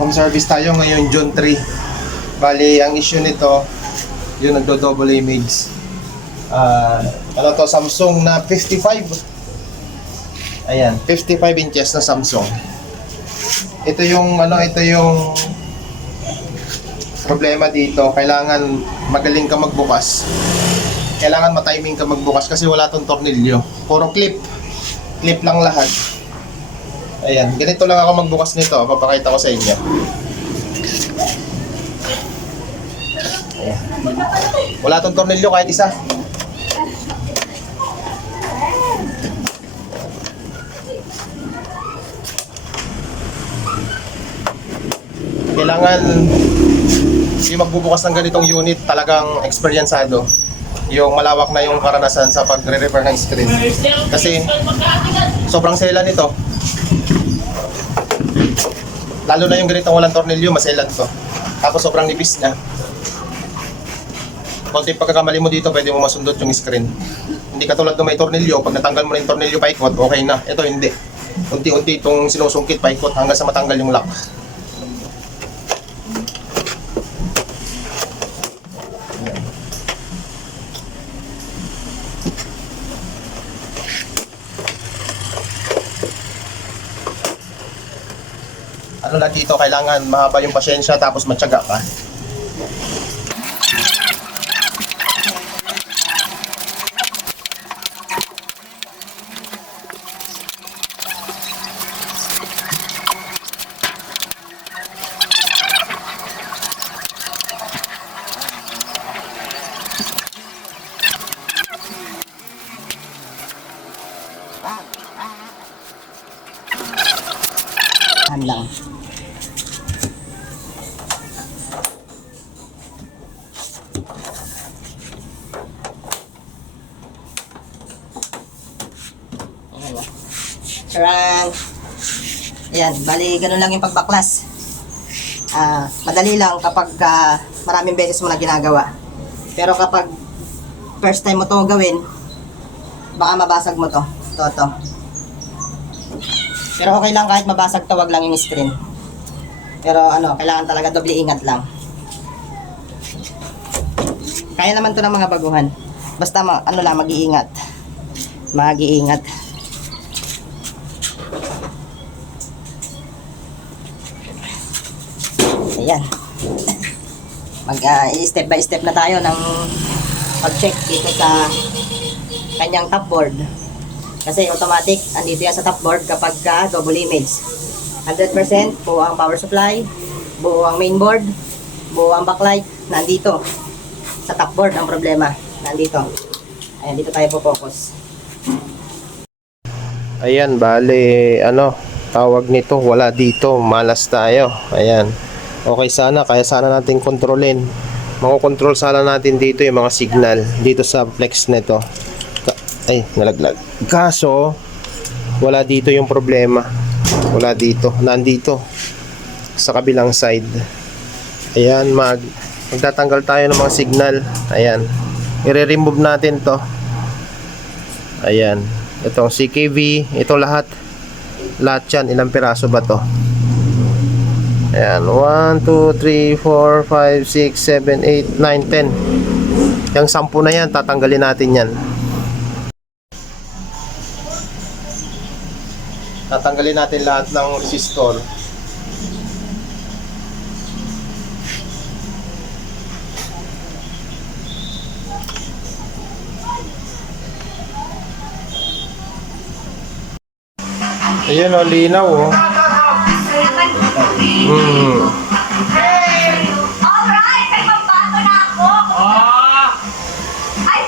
home service tayo ngayon June 3. Bali, ang issue nito, yung nagdo-double image. Ano to, Samsung na 55. Ayan, 55 inches na Samsung. Ito yung problema dito. Kailangan magaling ka magbukas. Kailangan matiming ka magbukas kasi wala tong tornilyo. Puro clip. Clip lang lahat. Ayan, ganito lang ako magbukas nito. Papakita ko sa inyo. Ayan. Wala tong tornilyo kahit isa. Kailangan yung magbubukas ng ganitong unit talagang eksperyensado. Yung malawak na yung karanasan sa pagre-repair ng screen. Kasi sobrang sela nito. Lalo na yung ganitong walang tornilyo, maselan to. Tapos sobrang nipis niya. Konting pagkakamali mo dito, pwede mo masundot yung screen. Hindi katulad ng may tornilyo, pag natanggal mo na yung tornilyo paikot, okay na. Ito hindi. Unti-unti itong sinusungkit paikot hanggang sa matanggal yung lock. Ano lang dito, kailangan mahaba yung pasyensya tapos matyaga ka. Lang. Sarang. Ayan, bali ganun lang yung pagbaklas. Madali lang kapag maraming beses mo na ginagawa. Pero kapag first time mo to gawin, baka mabasag mo to. To. Pero okay lang kahit mabasag to, wag lang yung screen. Pero kailangan talaga doble ingat lang. Kaya naman to ng mga baguhan. Basta mag-iingat. Mag-iingat. Ayan. Step by step na tayo ng pag-check dito sa kanyang top board. Kasi automatic, andito yan sa top board kapag double image. 100% buo ang power supply, buo ang mainboard, buo ang backlight, nandito. Sa top board ang problema, nandito. Ayan, dito tayo po-focus. Ayan, bale, tawag nito, wala dito, malas tayo. Ayan. Okay sana, kaya sana natin kontrolin. Mako-control sana natin dito yung mga signal dito sa flex nito. Ay, nalaglag. Kaso, wala dito yung problema. Wala dito, nandito sa kabilang side. Ayan, magtatanggal tayo ng mga signal. Ayan. I-remove natin to. Ayan. Itong CKV, ito lahat. Lahat yan, ilang piraso ba to? Ayan, 1, 2, 3, 4, 5, 6, 7, 8, 9, 10. Yung 10 na yan, tatanggalin natin yan. Tatanggalin natin lahat ng resistor. Ayan o, linaw o. Alright, may magbago na ako. Ay,